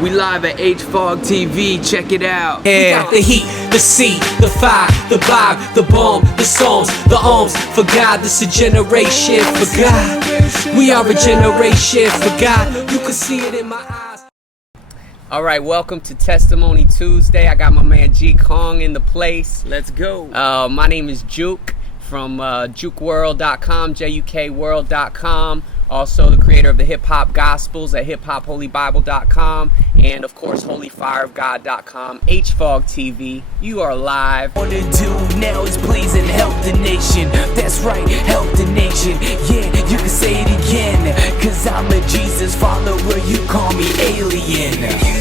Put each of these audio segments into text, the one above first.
We live at HFOG TV, check it out. Yeah, the heat, the sea, the fire, the vibe, the bomb, the songs, the arms. For God, this a generation. For God, we are a generation. For God, you can see it in my eyes. All right, welcome to Testimony Tuesday. I got my man G Kong in the place. Let's go. My name is Juke from jukeworld.com, jukworld.com. Also the creator of the Hip Hop Gospels at hiphopholybible.com, and of course holyfireofgod.com. HFOG TV, you are live. What to do now is please and help the nation. That's right, help the nation. Yeah, you can say it again. Cause I'm a Jesus follower, you call me alien.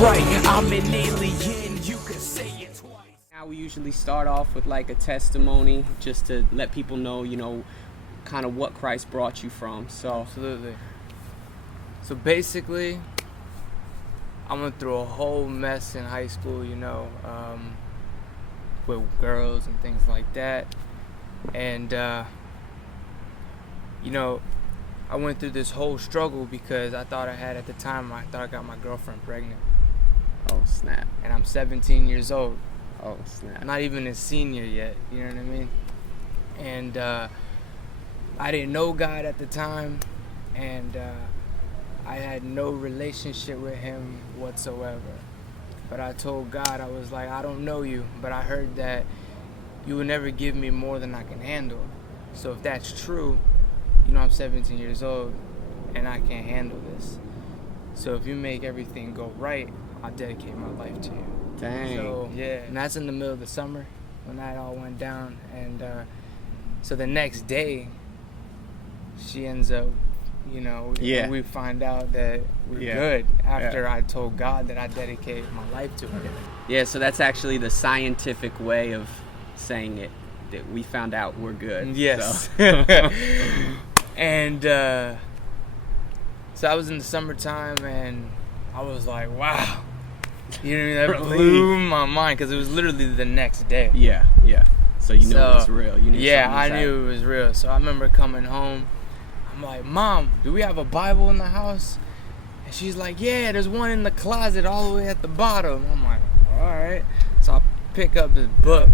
Right, I'm an alien, you can say it twice. Now we usually start off with like a testimony just to let people know, you know, kind of what Christ brought you from. So Absolutely. So basically, I went through a whole mess in high school, you know, with girls and things like that. And, you know, I went through this whole struggle because I thought I got my girlfriend pregnant. oh snap. And I'm 17 years old. Oh snap. I'm not even a senior yet, you know what I mean? And I didn't know God at the time, and I had no relationship with him whatsoever. But I told God, I was like, I don't know you, but I heard that you will never give me more than I can handle. So if that's true, you know, I'm 17 years old and I can't handle this. So if you make everything go right, I'll dedicate my life to you. Dang. So, yeah, and that's in the middle of the summer when that all went down. And so the next day, she ends up, you know, we find out that we're good after I told God that I dedicated my life to him. Yeah, so that's actually the scientific way of saying it, that we found out we're good. Yes. So. And so I was in the summertime, and I was like, wow. You know what I mean? That blew my mind because it was literally the next day. Yeah. So you know it was real. You knew I knew it was real. So I remember coming home. I'm like, Mom, do we have a Bible in the house? And she's like, yeah, there's one in the closet all the way at the bottom. I'm like, all right. So I pick up this book,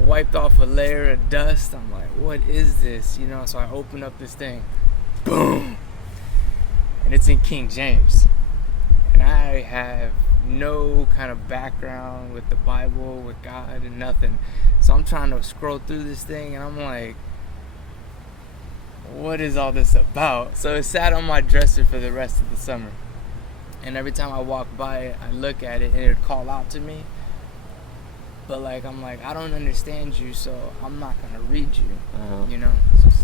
wiped off a layer of dust. I'm like, what is this? You know, so I open up this thing. Boom. And it's in King James. And I have no kind of background with the Bible, with God, and nothing. So I'm trying to scroll through this thing, and I'm like, what is all this about? So it sat on my dresser for the rest of the summer. And every time I walk by it, I look at it, and it would call out to me. But I'm like, I don't understand you, so I'm not gonna read you, you know?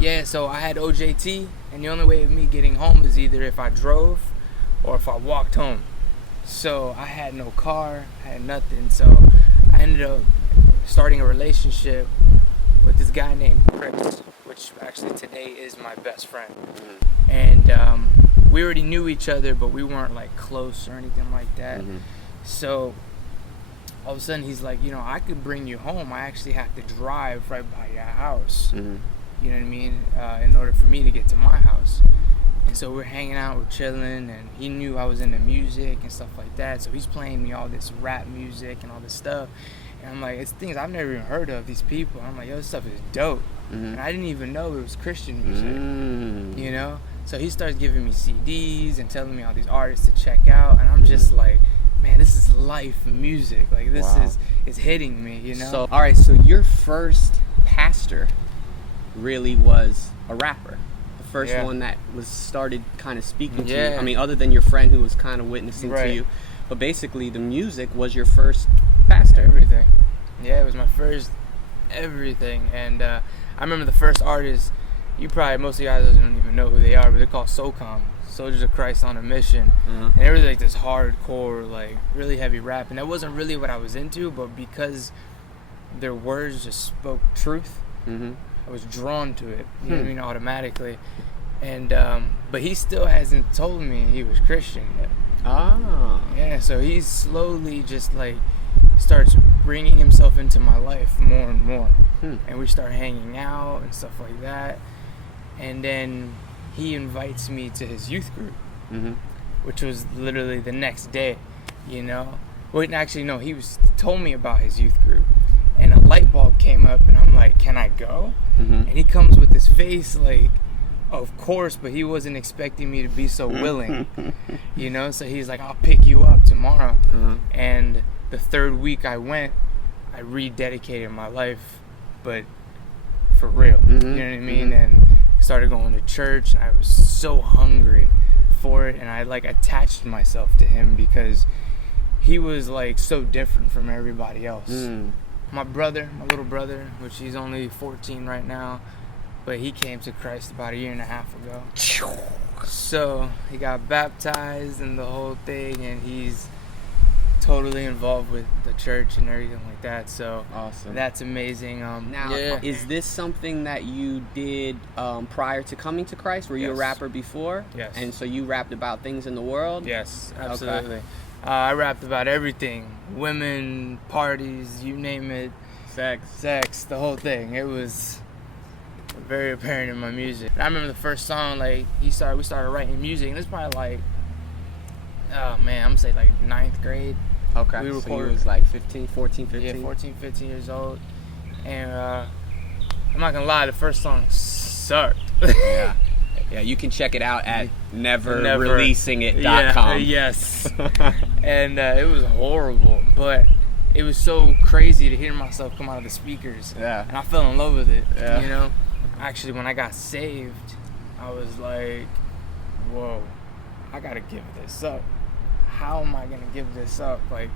Yeah, so I had OJT, and the only way of me getting home is either if I drove or if I walked home. So I had no car, I had nothing, so I ended up starting a relationship with this guy named Chris, which actually today is my best friend. And we already knew each other, but we weren't close or anything like that. So all of a sudden he's like, you know, I could bring you home. I actually have to drive right by your house. You know what I mean? In order for me to get to my house. And so we're hanging out, we're chilling, and he knew I was into music and stuff like that. So he's playing me all this rap music and all this stuff. And I'm like, it's things I've never even heard of, these people. And I'm like, yo, this stuff is dope. And I didn't even know it was Christian music, you know? So he starts giving me CDs and telling me all these artists to check out. And I'm just like, man, this is life music. This is hitting me, you know? So, all right, so your first pastor really was a rapper. The first one that was started kind of speaking to you. I mean, other than your friend who was kind of witnessing to you. But basically, the music was your first pastor. Everything. Yeah, it was my first everything. And I remember the first artist, most of you guys don't even know who they are, but they're called SOCOM. Soldiers of Christ on a Mission, and it was like this hardcore, like really heavy rap, and that wasn't really what I was into, but because their words just spoke truth, I was drawn to it, you know what I mean, automatically. And but he still hasn't told me he was Christian yet. Yeah, so he's slowly just like starts bringing himself into my life more and more, and we start hanging out and stuff like that. And then he invites me to his youth group, which was literally the next day, you know. Well, actually, no, he told me about his youth group, and a light bulb came up, and I'm like, can I go? And he comes with his face like, of course, but he wasn't expecting me to be so willing, you know. So he's like, I'll pick you up tomorrow. And the third week I went, I rededicated my life, but for real, you know what I mean? And started going to church, and I was so hungry for it, and I like attached myself to him because he was like so different from everybody else. My little brother, which he's only 14 right now, but he came to Christ about 1.5 years ago. So he got baptized and the whole thing, and he's totally involved with the church and everything like that. So awesome. That's amazing. Now, is this something that you did prior to coming to Christ? Were you a rapper before? Yes. And so you rapped about things in the world? Yes, absolutely. Okay. I rapped about everything. Women, parties, you name it. Sex, the whole thing. It was very apparent in my music. And I remember the first song, like, we started writing music, and it's probably like, oh man, I'm gonna say like 9th grade. Okay, so you was like 15? Yeah, 14, 15 years old. And I'm not gonna lie, the first song sucked. Yeah, you can check it out at neverreleasingit.com. Yes. And it was horrible, but it was so crazy to hear myself come out of the speakers. Yeah. And I fell in love with it, you know? Actually, when I got saved, I was like, whoa, I gotta give this up. How am I gonna give this up? Like,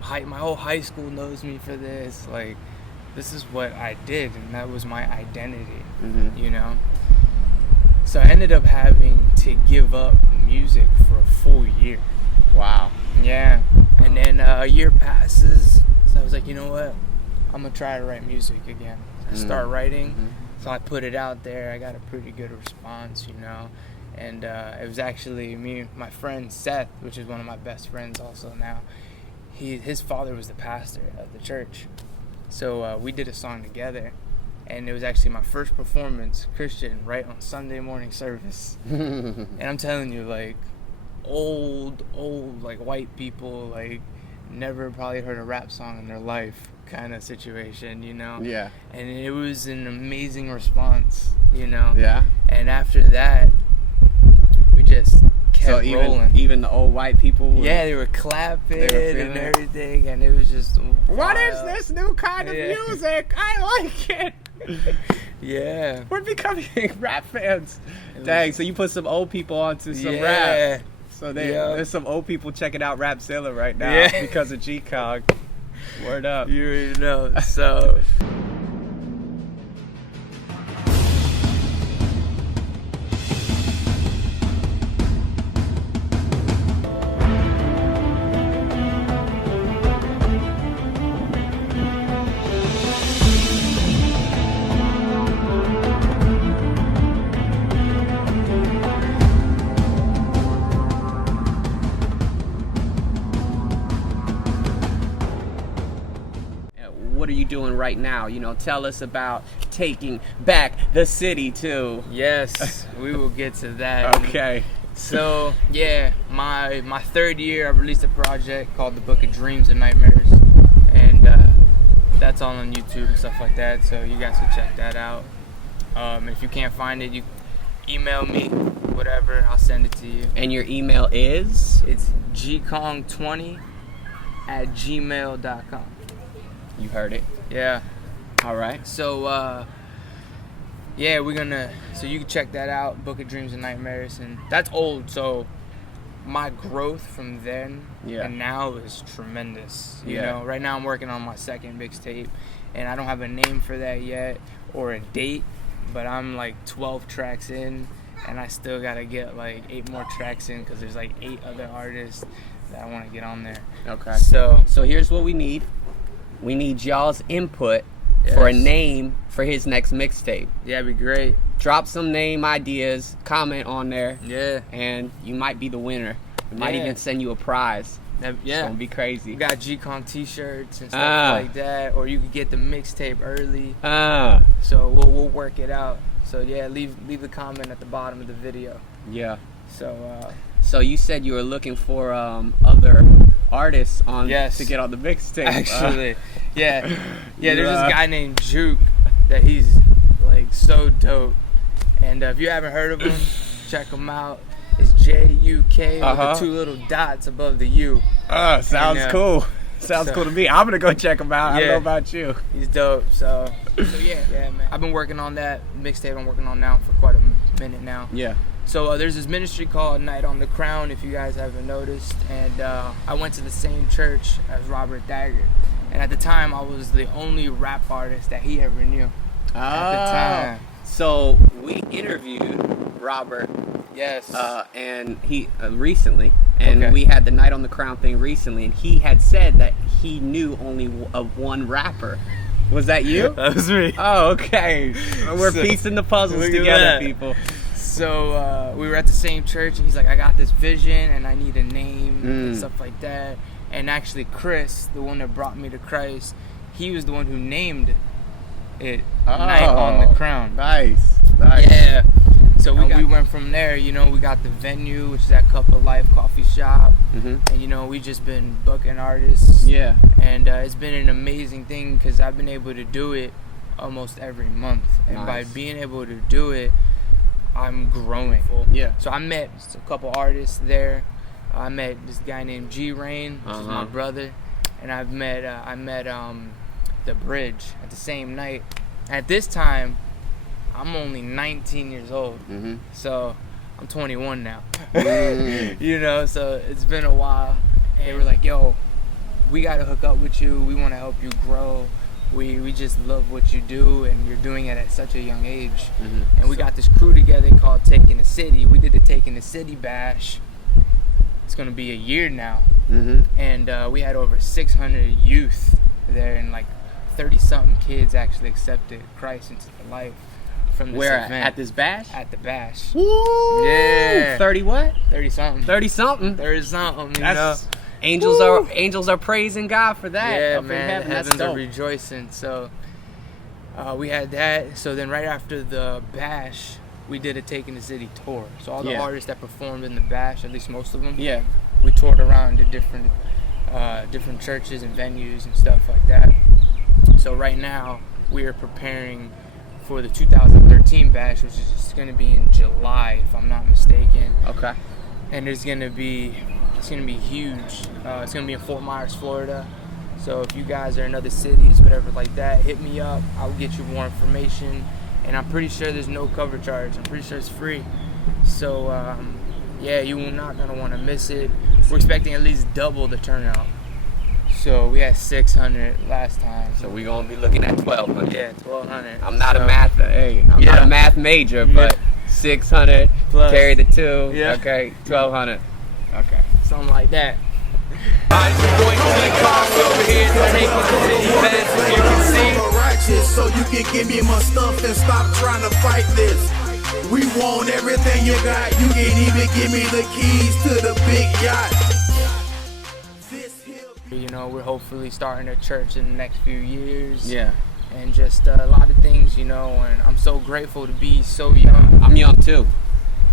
my whole high school knows me for this. Like, this is what I did, and that was my identity, you know? So I ended up having to give up music for a full year. Wow. Yeah. And then a year passes, so I was like, you know what? I'm gonna try to write music again. I start writing, so I put it out there. I got a pretty good response, you know? And it was actually me, my friend Seth, which is one of my best friends also now. His father was the pastor of the church. So we did a song together. And it was actually my first performance, Christian, right on Sunday morning service. And I'm telling you, like, old, like, white people, like, never probably heard a rap song in their life kind of situation, you know? Yeah. And it was an amazing response, you know? Yeah. And after that, we just kept rolling. Even the old white people they were clapping and everything, and it was just what is this new kind of music? I like it. Yeah, we're becoming rap fans. Dang, so you put some old people onto some rap. So there's some old people checking out Rapzilla right now because of GCOG. Word up. You already know. So what are you doing right now? You know, tell us about taking back the city too. Yes, we will get to that. Okay. So yeah, my third year, I released a project called The Book of Dreams and Nightmares, and that's all on YouTube and stuff like that. So you guys can check that out. If you can't find it, you email me, whatever, I'll send it to you. And your email is? It's gkong20@gmail.com. You heard it. Yeah. All right. So, yeah, so you can check that out, Book of Dreams and Nightmares, and that's old, so my growth from then and now is tremendous. You know, right now I'm working on my second mixtape, and I don't have a name for that yet or a date, but I'm like 12 tracks in, and I still gotta get like 8 more tracks in because there's like 8 other artists that I want to get on there. Okay. So here's what we need. We need y'all's input for a name for his next mixtape. yeah, it'd be great. Drop some name ideas, comment on there, Yeah, and you might be the winner. We might Yeah. even send you a prize. It's yeah. gonna be crazy. We got G-Con t-shirts and stuff like that, or you could get the mixtape early. So we'll work it out. So yeah, leave the comment at the bottom of the video. Yeah. So you said you were looking for other artists on Yes. to get on the mixtape. actually, yeah. There's this guy named Juke that he's like so dope, and if you haven't heard of him, check him out. It's J-U-K with the 2 little dots above the U. Sounds cool. Sounds cool to me. I'm gonna go check him out. I don't Yeah. know about you. He's dope. So yeah, man. I've been working on that mixtape. I'm working on now for quite a minute now. Yeah. So there's this ministry called Night on the Crown, if you guys haven't noticed, and I went to the same church as Robert Daggett, and at the time I was the only rap artist that he ever knew. At the time. So we interviewed Robert. Yes. And he recently, and Okay. we had the Night on the Crown thing recently, and he had said that he knew only of one rapper. Was that you? That was me. Oh, okay. We're So- piecing the puzzles Look at together, that. people. So we were at the same church, and he's like, I got this vision, and I need a name and stuff like that. And actually, Chris, the one that brought me to Christ, he was the one who named it Night on the Crown. Nice. Yeah. So we went from there. You know, we got the venue, which is that Cup of Life coffee shop, and you know, we just been booking artists. Yeah. And it's been an amazing thing because I've been able to do it almost every month, and by Nice. being able to do it, I'm growing. Yeah. So I met just a couple artists there. I met this guy named G Rain, which is my brother, and I met The Bridge at the same night. At this time, I'm only 19 years old, so I'm 21 now. You know, so it's been a while. And they were like, "Yo, we gotta hook up with you. We want to help you grow. We just love what you do, and you're doing it at such a young age." And we got this crew together called Taking the City. We did the Taking the City bash. It's gonna be a year now, and we had over 600 youth there, and like 30-something kids actually accepted Christ into their life from this Where event. at this bash? At the bash. Woo! Yeah. 30 what? 30-something. 30 something. 30-something. You know. That's angels are praising God for that. Yeah, Up in man. heaven. The That's heavens are dope. rejoicing. So we had that. So then right after the bash, we did a Taking the City tour. So all the artists that performed in the bash, at least most of them, Yeah. we toured around to different churches and venues and stuff like that. So right now we are preparing for the 2013 bash, which is going to be in July, if I'm not mistaken. Okay. And it's going to be huge. It's going to be in Fort Myers, Florida. So if you guys are in other cities, whatever like that, hit me up. I'll get you more information. And I'm pretty sure there's no cover charge. I'm pretty sure it's free. So yeah, you're not going to want to miss it. We're expecting at least double the turnout. So we had 600 last time. So we're gonna be looking at 1,200. Yeah, 1,200. I'm not a math major, but 600 Plus. carry the 2. Yeah. Okay, 1,200. Okay. Something like that. Righteous, so you can give me my stuff and stop trying to fight this. We want everything you got. You can even give me the keys to the big yacht. You know, we're hopefully starting a church in the next few years. Yeah. And just a lot of things, you know, and I'm so grateful to be so young. I'm young too.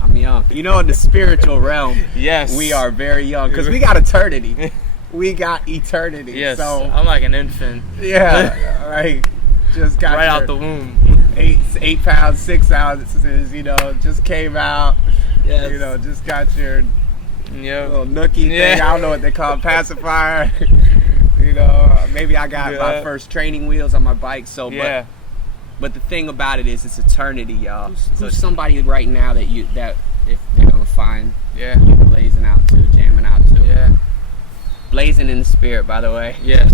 I'm young. You know, in the spiritual realm, Yes. we are very young because we got eternity. We got eternity. Yes. So I'm like an infant. yeah, right. Just got Right your out the womb. 8 pounds, 6 ounces. You know, just came out. Yes. You know, just got your Yep. little nookie Yeah. thing. I don't know what they call it, pacifier. You know, maybe I got my first training wheels on my bike. So, Yeah. but the thing about it is, it's eternity, y'all. Who's somebody right now that if they're gonna find Yeah. you blazing out to, jamming out to? Yeah. Blazing in the spirit, by the way. Yes.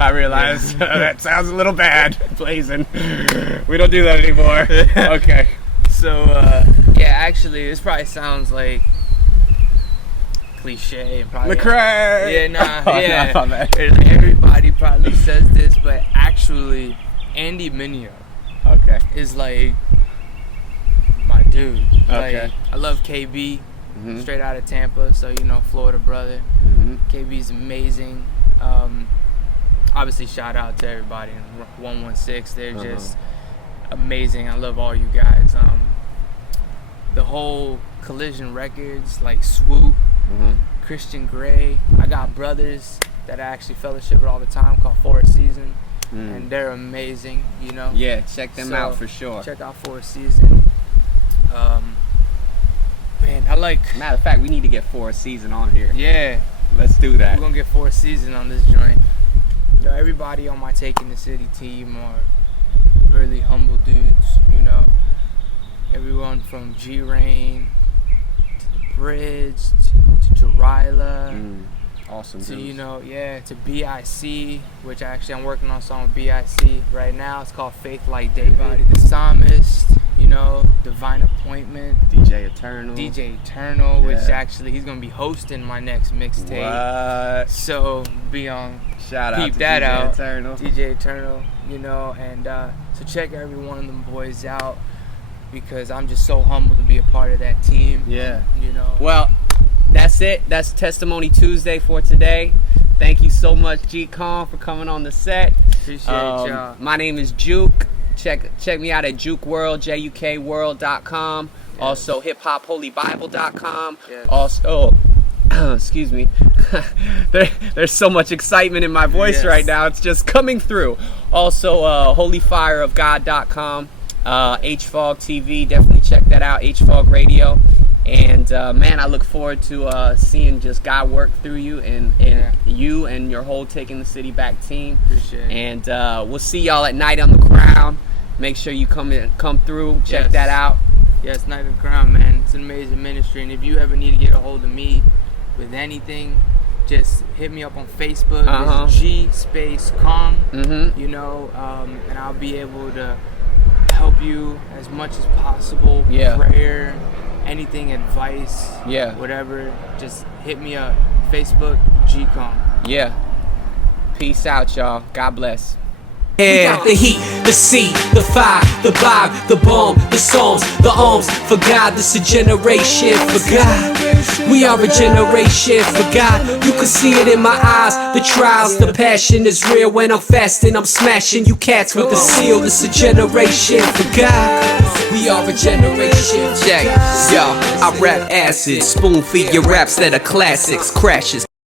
I realize that sounds a little bad. Blazing. We don't do that anymore. Okay. So, yeah, actually, this probably sounds like cliche and probably McCray. yeah, nah, Oh, yeah. no, my bad. Everybody probably says this, but actually, Andy Mineo Okay. is like my dude. Okay. Like, I love KB, Mhm. straight out of Tampa, so you know, Florida brother. Mhm. KB's amazing. Obviously, shout out to everybody in 116. They're just amazing. I love all you guys. The whole Collision Records, like Swoop, Christian Gray. I got brothers that I actually fellowship with all the time called Forest Season, and they're amazing. You know. Yeah, check them So, out for sure. Check out Forest Season. Man, I like. Matter of fact, we need to get Forest Season on here. Yeah. Let's do that. We're gonna get Forest Season on this joint. You know, everybody on my Taking the City team are really humble dudes, you know. Everyone from G-Rain to The Bridge to Jarila Awesome. to, dudes. you know, yeah, to BIC, which actually I'm working on a song with BIC right now. It's called Faith Like David. The Psalmist, you know, Divine Appointment. DJ Eternal. DJ Eternal, which Yeah. actually he's gonna be hosting my next mixtape. What? So be on, Shout out peep to that DJ out, Eternal. DJ Eternal, you know, and so check every one of them boys out because I'm just so humbled to be a part of that team. Yeah. You know. Well, that's it. That's Testimony Tuesday for today. Thank you so much, G-Con, for coming on the set. Appreciate y'all. My name is Juke. Check me out at Juke World, JUKWorld.com. Yes. Also, hiphopholybible.com. Yes. Also, excuse me. There's so much excitement in my voice Yes. right now. It's just coming through. Also, holyfireofgod.com. HFOG TV. Definitely check that out. HFOG Radio. And man, I look forward to seeing just God work through you and Yeah. you and your whole Taking the City Back team. Appreciate it. And we'll see y'all at Night on the Crown. Make sure you come through. Check Yes. that out. Yes, Night of the Crown, man. It's an amazing ministry, and if you ever need to get a hold of me with anything, just hit me up on Facebook. It's G space Kong. You know, and I'll be able to help you as much as possible. Yeah. Prayer, anything, advice, Yeah. whatever. Just hit me up. Facebook, G Kong. Yeah. Peace out, y'all. God bless. Yeah, the heat, the sea, the fire, the vibe, the bomb, the songs, the arms for God. This a generation for God. We are a generation for God. You can see it in my eyes. The trials, the passion is real. When I'm fasting, I'm smashing you cats with the seal. This a generation for God. We are a generation. Check, yo, I rap acid, spoon feed your raps that are classics, crashes.